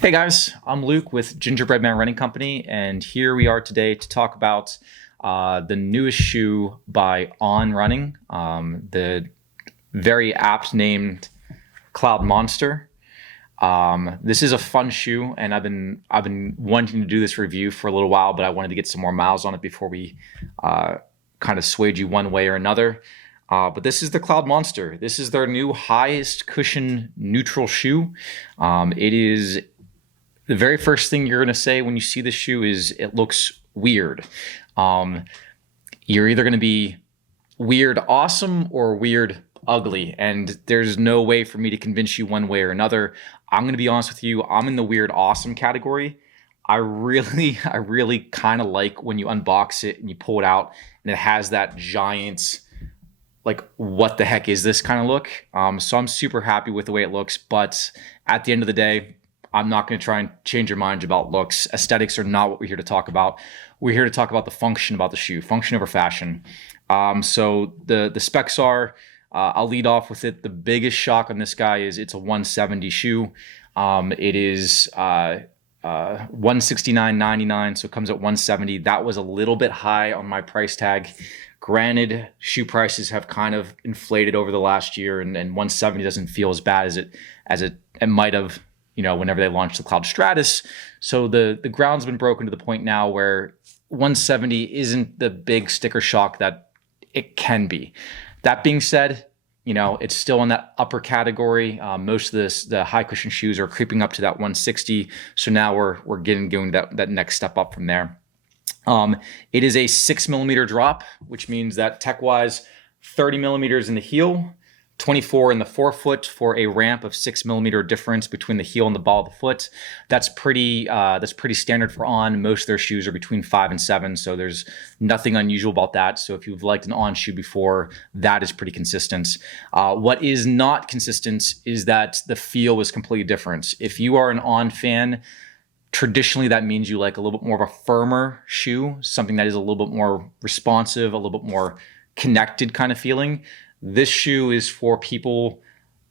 Hey guys, I'm Luke with Gingerbread Man Running Company, and here we are today to talk about the newest shoe by On Running, the very apt named Cloud Monster. This is a fun shoe, and I've been wanting to do this review for a little while, but I wanted to get some more miles on it before we kind of swayed you one way or another. But this is the Cloud Monster. This is their new highest cushion neutral shoe. It is the very first thing you're going to say when you see this shoe is it looks weird. You're either going to be weird awesome or weird ugly, and there's no way for me to convince you one way or another. I'm going to be honest with you. I'm in the weird awesome category. I really kind of like when you unbox it and you pull it out and it has that giant, like, what the heck is this kind of look. So I'm super happy with the way it looks, but at the end of the day, I'm not going to try and change your minds about looks. Aesthetics are not what we're here to talk about. We're here to talk about the function about the shoe, function over fashion. So the specs are, I'll lead off with it. The biggest shock on this guy is it's a 170 shoe. It is $169.99, so it comes at 170. That was a little bit high on my price tag. Granted, shoe prices have kind of inflated over the last year, and 170 doesn't feel as bad as it might have, whenever they launched the Cloud Stratus. So the ground's been broken to the point now where 170 isn't the big sticker shock that it can be. That being said, it's still in that upper category. Most of the high cushion shoes are creeping up to that 160. So now we're going that next step up from there. It is a 6mm drop, which means that tech-wise, 30 millimeters in the heel, 24 in the forefoot for a ramp of 6mm difference between the heel and the ball of the foot. That's pretty standard for On. Most of their shoes are between 5 and 7, so there's nothing unusual about that. So if you've liked an On shoe before, that is pretty consistent. What is not consistent is that the feel is completely different. If you are an On fan, traditionally that means you like a little bit more of a firmer shoe, something that is a little bit more responsive, a little bit more connected kind of feeling. This shoe is for people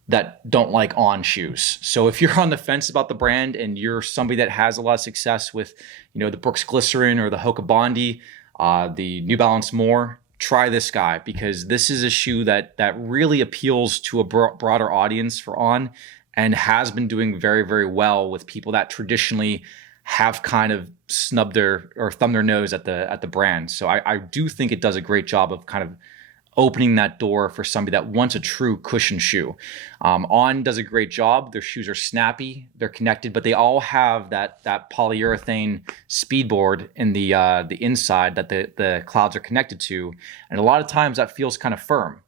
that don't like On shoes. So if you're on the fence about the brand and you're somebody that has a lot of success with, the Brooks Glycerin or the Hoka Bondi, the New Balance More, try this guy, because this is a shoe that really appeals to a broader audience for On and has been doing very, very well with people that traditionally have kind of snubbed or thumbed their nose at the brand. So I do think it does a great job of kind of opening that door for somebody that wants a true cushion shoe. On does a great job. Their shoes are snappy, they're connected, but they all have that polyurethane speedboard in the inside that the clouds are connected to, and a lot of times that feels kind of firm.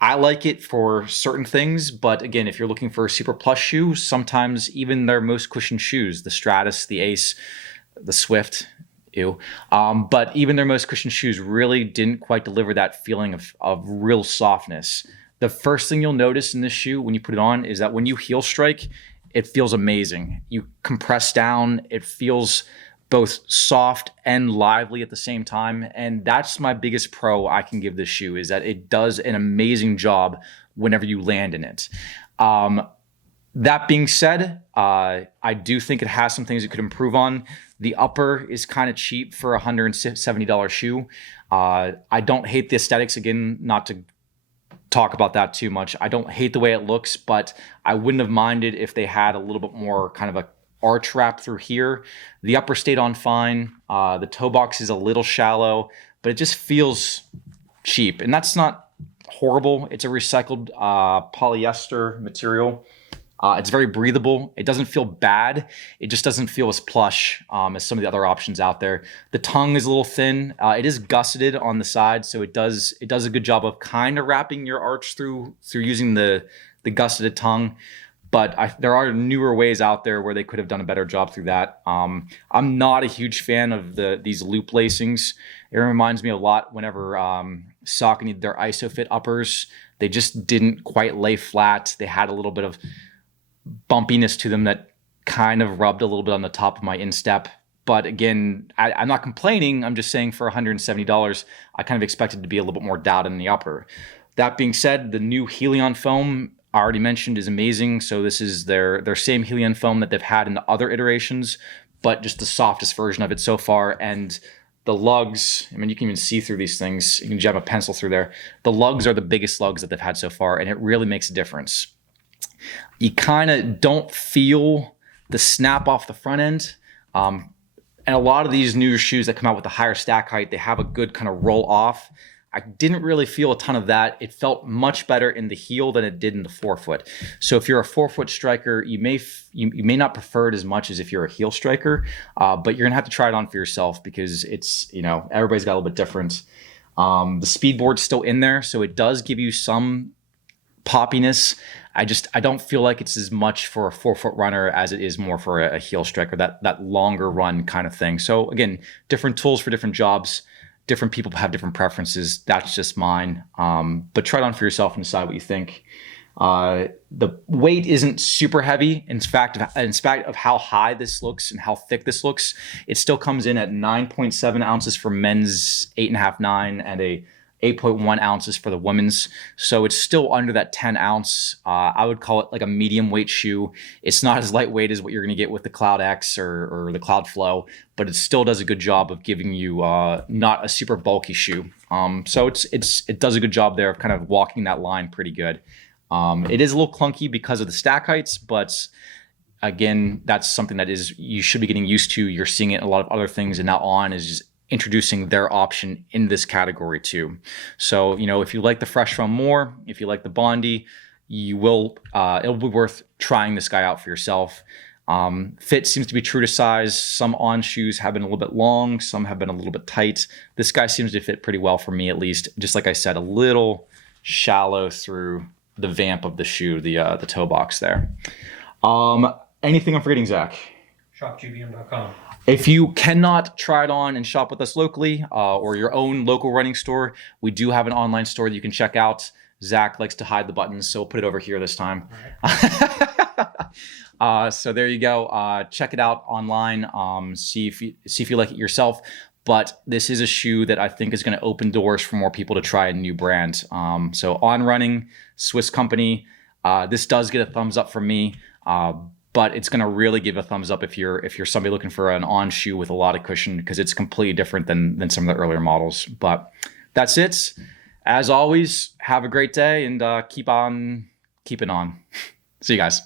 I like it for certain things, but again, if you're looking for a super plush shoe, sometimes even their most cushioned shoes, the Stratus, the Ace, the Swift, but even their most cushioned shoes really didn't quite deliver that feeling of real softness. The first thing you'll notice in this shoe when you put it on is that when you heel strike, it feels amazing. You compress down, it feels both soft and lively at the same time. And that's my biggest pro I can give this shoe, is that it does an amazing job whenever you land in it. That being said, I do think it has some things it could improve on. The upper is kind of cheap for a $170 shoe. I don't hate the aesthetics. Again, not to talk about that too much. I don't hate the way it looks, but I wouldn't have minded if they had a little bit more kind of a arch wrap through here. The upper stayed on fine. The toe box is a little shallow, but it just feels cheap. And that's not horrible. It's a recycled polyester material. It's very breathable. It doesn't feel bad. It just doesn't feel as plush as some of the other options out there. The tongue is a little thin. It is gusseted on the side, so it does a good job of kind of wrapping your arch through using the gusseted tongue. But there are newer ways out there where they could have done a better job through that. I'm not a huge fan of these loop lacings. It reminds me a lot whenever Saucony did their ISOFIT uppers. They just didn't quite lay flat. They had a little bit of bumpiness to them that kind of rubbed a little bit on the top of my instep. But again, I'm not complaining. I'm just saying for $170, I kind of expected to be a little bit more dowd in the upper. That being said, the new Helion foam I already mentioned is amazing. So this is their same Helion foam that they've had in the other iterations, but just the softest version of it so far. And the lugs, I mean, you can even see through these things. You can jab a pencil through there. The lugs are the biggest lugs that they've had so far, and it really makes a difference. You kind of don't feel the snap off the front end. And a lot of these newer shoes that come out with the higher stack height, they have a good kind of roll off. I didn't really feel a ton of that. It felt much better in the heel than it did in the forefoot. So if you're a forefoot striker, you may not prefer it as much as if you're a heel striker, but you're gonna have to try it on for yourself because it's, everybody's got a little bit different. The speed board's still in there, so it does give you some poppiness. I don't feel like it's as much for a forefoot runner as it is more for a heel striker, that longer run kind of thing. So again, different tools for different jobs. Different people have different preferences. That's just mine. But try it on for yourself and decide what you think. The weight isn't super heavy. In fact of how high this looks and how thick this looks, it still comes in at 9.7 ounces for men's 8.5, 9, and a 8.1 ounces for the women's. So it's still under that 10 ounce. I would call it like a medium weight shoe. It's not as lightweight as what you're going to get with the Cloud X or the Cloud Flow, but it still does a good job of giving you not a super bulky shoe. So it does a good job there of kind of walking that line pretty good. It is a little clunky because of the stack heights, but again, that's something that you should be getting used to. You're seeing it in a lot of other things, and now On is just introducing their option in this category too. So, if you like the Fresh Foam more, if you like the Bondi, it'll be worth trying this guy out for yourself. Fit seems to be true to size. Some On shoes have been a little bit long, some have been a little bit tight. This guy seems to fit pretty well for me, at least. Just like I said, a little shallow through the vamp of the shoe, the toe box there. Anything I'm forgetting, Zach? ShopGBM.com. If you cannot try it on and shop with us locally or your own local running store, we do have an online store that you can check out. Zach likes to hide the buttons, so we'll put it over here this time. Right. So there you go. Check it out online. See if you like it yourself. But this is a shoe that I think is going to open doors for more people to try a new brand. So On Running, Swiss company. This does get a thumbs up from me. But it's going to really give a thumbs up if you're somebody looking for an On shoe with a lot of cushion, because it's completely different than some of the earlier models. But that's it. As always, have a great day and keep on keeping on. See you guys.